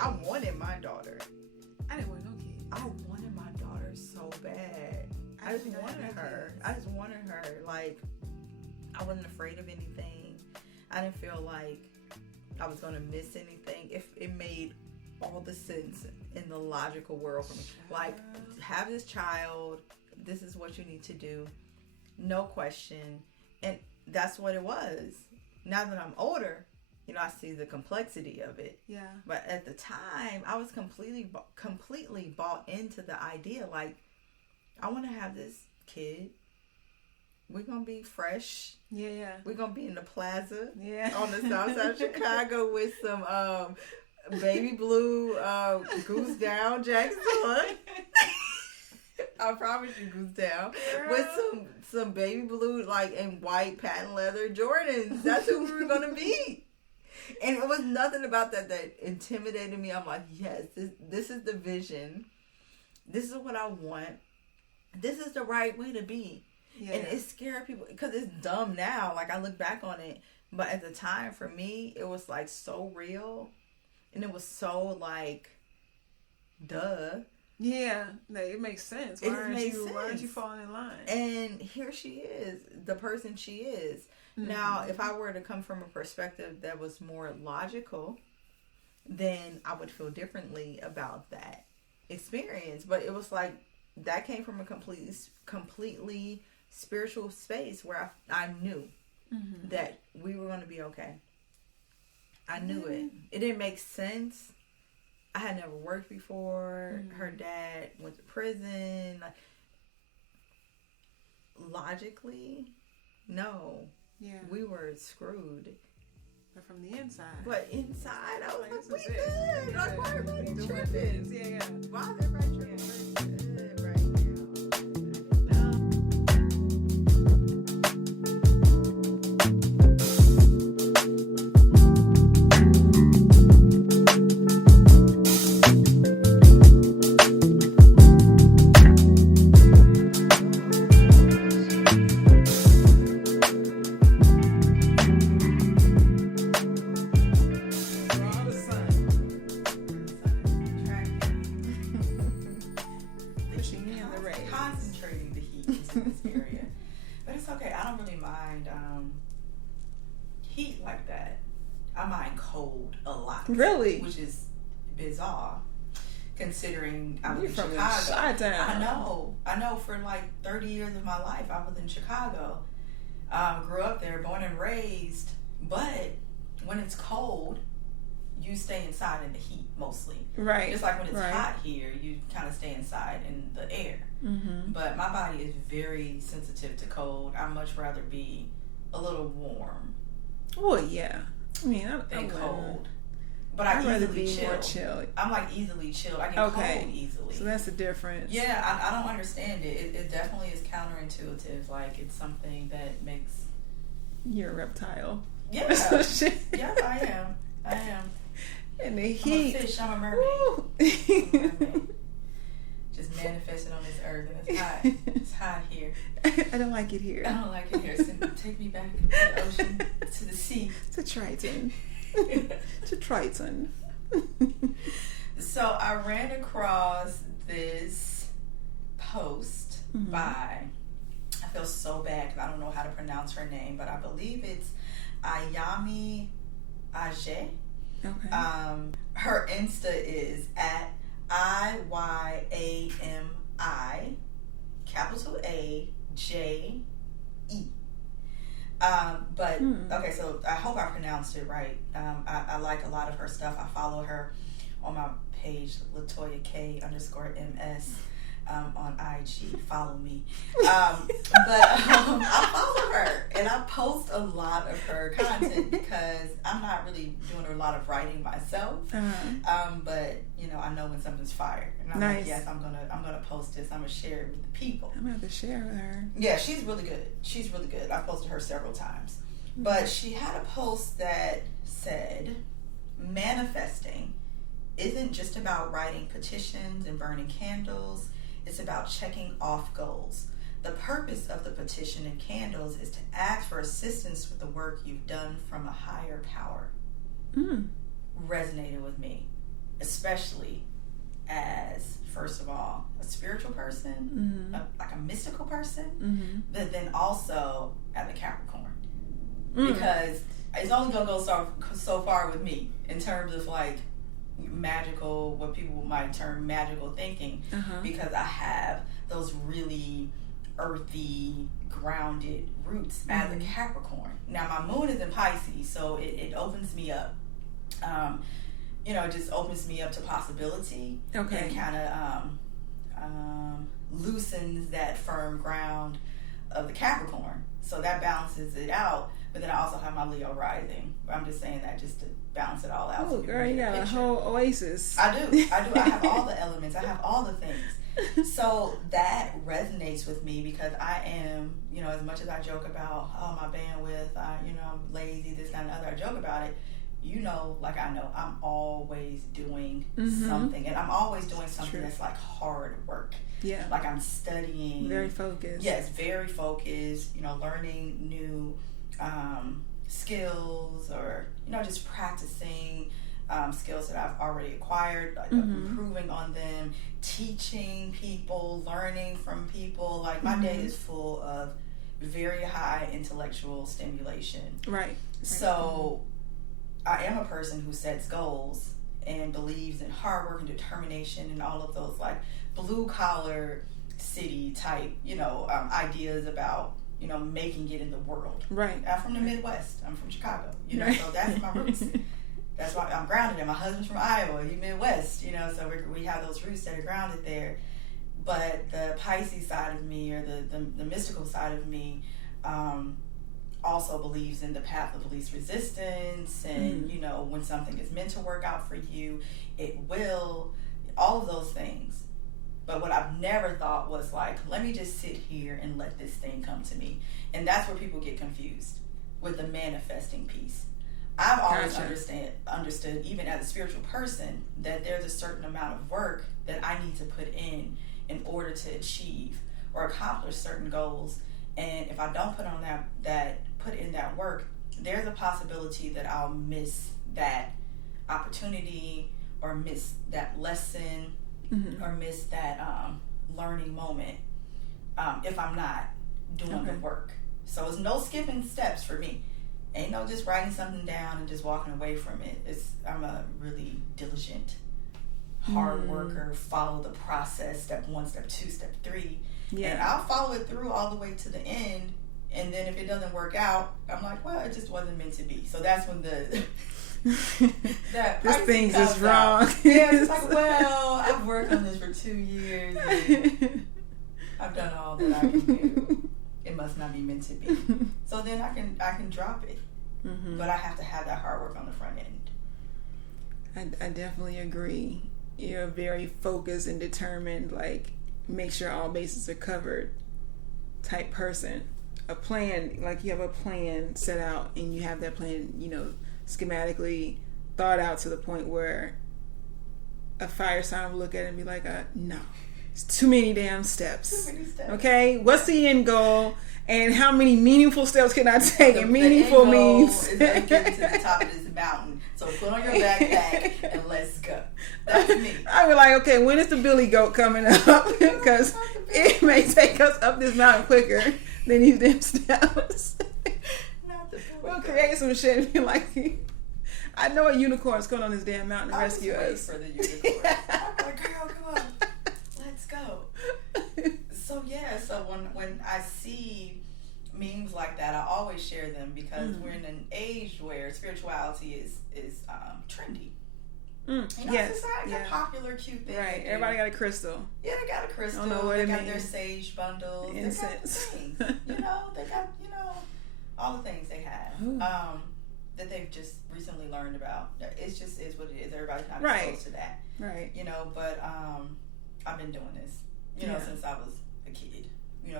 I wanted my daughter. I didn't want no kids. I wanted my daughter so bad. I just wanted her. I just wanted her. Like, I wasn't afraid of anything. I didn't feel like I was going to miss anything. If it made all the sense in the logical world for me. Like, have this child. This is what you need to do. No question. And that's what it was. Now that I'm older, you know, I see the complexity of it. Yeah. But at the time, I was completely bought into the idea. Like, I want to have this kid. We're going to be fresh. Yeah. We're going to be in the plaza. Yeah. On the south side of Chicago with some baby blue goose down jackets on. I promise you, goose down. Girl. With some baby blue, like, and white patent leather Jordans. That's who we were going to be. And it was nothing about that intimidated me. I'm like, yes, this is the vision. This is what I want. This is the right way to be. Yeah. And it scared people because it's dumb now. Like, I look back on it. But at the time, for me, it was, like, so real. And it was so, like, duh. Yeah, it makes sense. Why aren't you falling in line? And here she is, the person she is. Mm-hmm. Now, if I were to come from a perspective that was more logical, then I would feel differently about that experience. But it was like, that came from a completely spiritual space where I knew that we were going to be okay. I knew it. It didn't make sense. I had never worked before. Her dad went to prison. Logically, no. Yeah. We were screwed. But from the inside. But inside, I was like, we good. good. Yeah. Like, why everybody tripping? Yeah. Why is everybody tripping? We're good right now. Really? Which is bizarre, considering I was in from Chicago. I know. For like 30 years of my life, I was in Chicago. Grew up there, born and raised. But when it's cold, you stay inside in the heat mostly. Right. Just like when it's hot here, you kind of stay inside in the air. Mm-hmm. But my body is very sensitive to cold. I'd much rather be a little warm. Well, yeah. I mean, I'm cold. But I'd rather be chill. More chill. I'm like easily chilled. I get cold easily. So that's the difference. Yeah, I don't understand it. It definitely is counterintuitive. Like, it's something that makes... You're a reptile. Yeah. Yeah, I am. And the heat. I'm a fish. I'm a mermaid. Just manifesting on this earth. And it's hot. It's hot here. I don't like it here. So take me back to the ocean, to the sea. To Triton. To Triton. So I ran across this post by, I feel so bad because I don't know how to pronounce her name, but I believe it's Ayami Ajay. Okay. Her Insta is at IYAMI AJE. Okay, so I hope I pronounced it right. I like a lot of her stuff. I follow her on my page, LaToya _MS on IG. Follow me. I follow her and I post a lot of her content because I'm not really doing a lot of writing myself. But you know, I know when something's fire, and I'm like, yes, I'm gonna post this. I'm gonna share it with the people. I'm gonna have to share with her. Yeah, she's really good. I've posted her several times. But she had a post that said, manifesting isn't just about writing petitions and burning candles. It's about checking off goals. The purpose of the petition and candles is to ask for assistance with the work you've done from a higher power. Resonated with me. especially as, first of all, a spiritual person, like a mystical person, but then also as a Capricorn. Because it's only going to go so far with me in terms of like magical, what people might term magical thinking, because I have those really earthy, grounded roots as a Capricorn. Now my moon is in Pisces, so it opens me up. It just opens me up to possibility, and kind of loosens that firm ground of the Capricorn. So that balances it out. But then I also have my Leo rising. I'm just saying that just to balance it all out. Oh, girl, you got a whole oasis. I do. I have all the elements. I have all the things. So that resonates with me because I am, as much as I joke about, my bandwidth, I'm lazy, this, that, and the other, I joke about it. Like I know, I'm always doing something. And I'm always doing something that's like hard work. Yeah. Like I'm studying. Very focused. Yes, very focused, learning new skills, or just practicing skills that I've already acquired, like improving on them, teaching people, learning from people. Like my day is full of very high intellectual stimulation. Right. So I am a person who sets goals and believes in hard work and determination and all of those like blue collar city type ideas about making it in the world. Right. I'm from the Midwest. I'm from Chicago. So that's my roots. That's why I'm grounded in. My husband's from Iowa. You Midwest. So we have those roots that are grounded there. But the Pisces side of me, or the mystical side of me, also believes in the path of least resistance, and when something is meant to work out for you, it will. All of those things. But what I've never thought was like, let me just sit here and let this thing come to me. And that's where people get confused with the manifesting piece. I've always understood, even as a spiritual person, that there's a certain amount of work that I need to put in order to achieve or accomplish certain goals. And if I don't put in that work, there's a possibility that I'll miss that opportunity, or miss that lesson, or miss that learning moment if I'm not doing the work. So it's no skipping steps for me. Ain't no just writing something down and just walking away from it. I'm a really diligent, hard worker, follow the process, step 1, step 2, step 3. Yeah. And I'll follow it through all the way to the end. And then if it doesn't work out, I'm like, well, it just wasn't meant to be. So that's when this thing's is wrong. Yeah, it's like, well, I've worked on this for 2 years. And I've done all that I can do. It must not be meant to be. So then I can drop it. But I have to have that hard work on the front end. I definitely agree. You're a very focused and determined, like, make sure all bases are covered type person. A plan, like you have a plan set out, and you have that plan, schematically thought out to the point where a fire sign will look at it and be like, no, it's too many damn steps. Too many steps. Okay, what's the end goal? And how many meaningful steps can I take? And meaningful means is getting to the top of this mountain. So put on your backpack and let's go. That's me. I be like, okay, when is the billy goat coming up? Because it may take us up this mountain quicker than these damn steps. Not the billy We'll goat. create some shit and be like, I know a unicorn's coming on this damn mountain to rescue us. For the unicorn. I'm like, girl, come on, let's go. So when I see memes like that, I always share them because we're in an age where spirituality is trendy. Yes. It's like a popular, cute thing. Right. Everybody got a crystal. Yeah, they got a crystal. I don't know what they it got means. their sage bundles. Incense. They got the things. They got all the things they have. That they've just recently learned about. It just is what it is. Everybody's not exposed to that. Right. But I've been doing this, since I was a kid,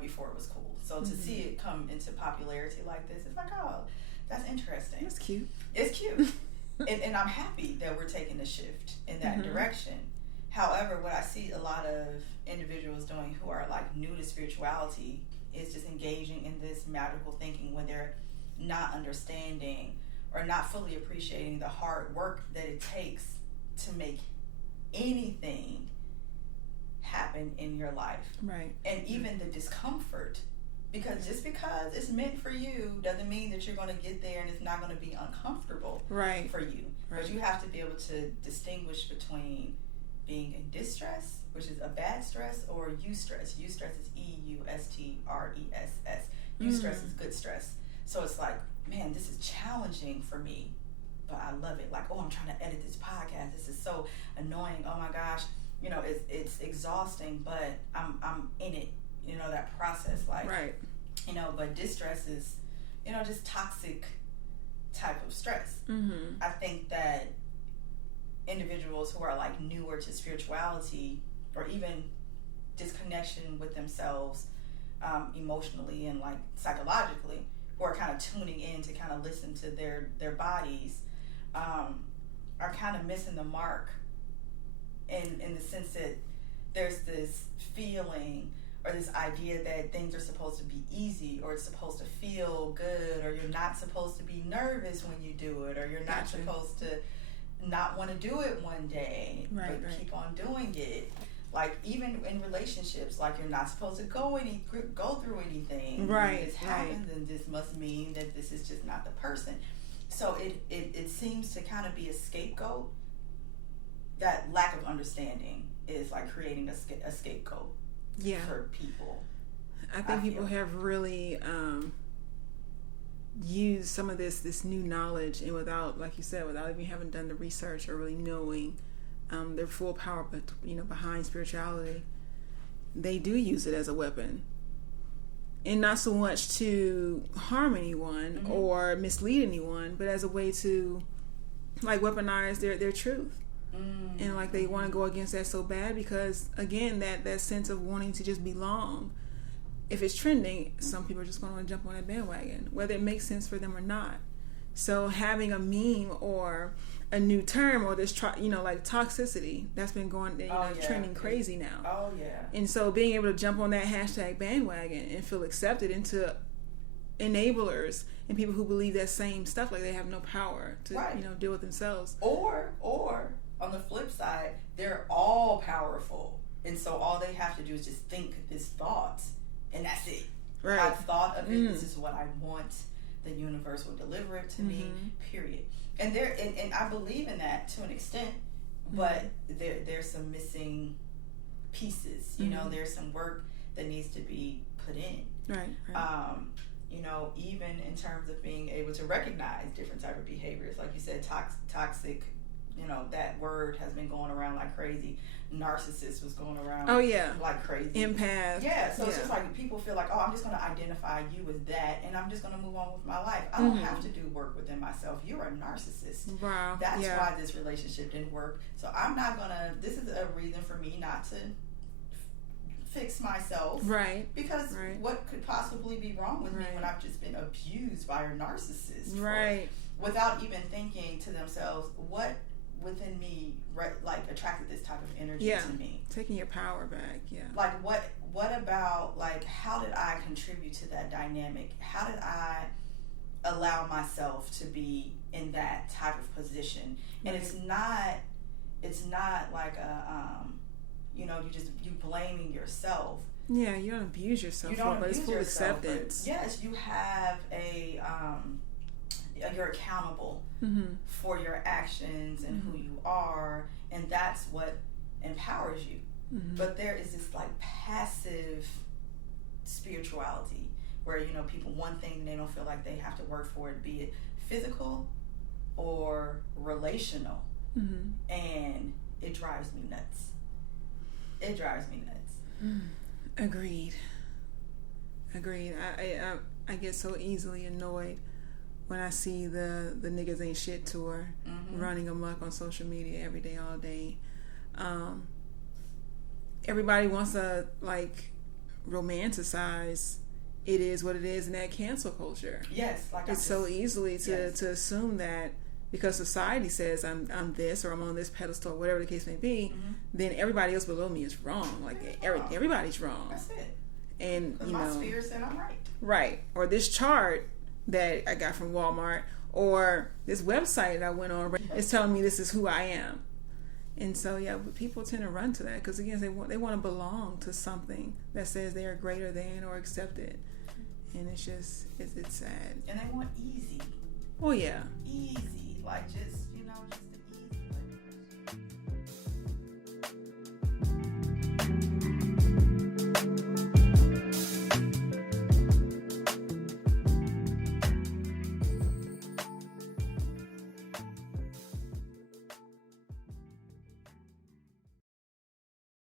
before it was cool. So to see it come into popularity like this, it's like, oh, that's interesting. That's cute. It's cute. and I'm happy that we're taking a shift in that direction. However, what I see a lot of individuals doing who are like new to spirituality is just engaging in this magical thinking when they're not understanding or not fully appreciating the hard work that it takes to make anything happen in your life. Right. And even the discomfort. Because just because it's meant for you doesn't mean that you're going to get there and it's not going to be uncomfortable right. for you. Right. But you have to be able to distinguish between being in distress, which is a bad stress, or eustress. Eustress is EUSTRESS. Eustress is good stress. So it's like, man, this is challenging for me, but I love it. Like, oh, I'm trying to edit this podcast. This is so annoying. Oh my gosh, you know, it's exhausting, but I'm in it. You know, that process, like, right. You know, but distress is, you know, just toxic type of stress. Mm-hmm. I think that individuals who are like newer to spirituality, or even disconnection with themselves emotionally and like psychologically, who are kind of tuning in to kind of listen to their bodies, are kind of missing the mark in the sense that there's this feeling or this idea that things are supposed to be easy, or it's supposed to feel good, or you're not supposed to be nervous when you do it, or you're not supposed to not want to do it one day, but keep on doing it. Like, even in relationships, like, you're not supposed to go through anything. Right. When this happens, and this must mean that this is just not the person. So it seems to kind of be a scapegoat. That lack of understanding is like creating a scapegoat. Yeah. For people. I think people have really used some of this new knowledge, and without, like you said, without even having done the research or really knowing their full power, but behind spirituality, they do use it as a weapon, and not so much to harm anyone mm-hmm. or mislead anyone, but as a way to like weaponize their truth. And like they want to go against that so bad because, again, that sense of wanting to just belong. If it's trending, some people are just going to jump on that bandwagon, whether it makes sense for them or not. So having a meme or a new term, or this like toxicity, that's been going trending crazy now. Oh yeah. And so being able to jump on that hashtag bandwagon and feel accepted into enablers and people who believe that same stuff, like they have no power to deal with themselves. Or on the flip side, they're all powerful, and so all they have to do is just think this thought, and that's it. Right. I've thought of it. This is what I want. The universe will deliver it to me. Period. And I believe in that to an extent, but there's some missing pieces. You know, there's some work that needs to be put in. Right. Even in terms of being able to recognize different type of behaviors, like you said, toxic. That word has been going around like crazy. Narcissist was going around like crazy. Empath. Yeah, so it's just like people feel like, oh, I'm just going to identify you as that, and I'm just going to move on with my life. I don't have to do work within myself. You're a narcissist. Wow. That's why this relationship didn't work. So I'm not going to, this is a reason for me not to fix myself. Right. Because what could possibly be wrong with me when I've just been abused by a narcissist? Right. Without even thinking to themselves, what within me attracted this type of energy to me. Taking your power back. Like what about, like, how did I contribute to that dynamic? How did I allow myself to be in that type of position? And it's not like a you blaming yourself. Yeah, you don't abuse yourself, but it's full acceptance. Yes, you have you're accountable for your actions and who you are, and that's what empowers you. But there is this like passive spirituality where people one thing they don't feel like they have to work for it, be it physical or relational, and it drives me nuts. Agreed. I get so easily annoyed when I see the niggas ain't shit tour running amok on social media every day, all day. Everybody wants to like romanticize it is what it is in that cancel culture. Yes, like it's so easily to assume that because society says I'm this or I'm on this pedestal or whatever the case may be, then everybody else below me is wrong. Like everybody's wrong. That's it. And my spirit said I'm right. Right. Or this chart that I got from Walmart, or this website that I went on is telling me this is who I am. And so, yeah, people tend to run to that because, again, they want to belong to something that says they are greater than or accepted. And it's just, it's sad. And they want easy. Well, yeah. Easy. Like, just, just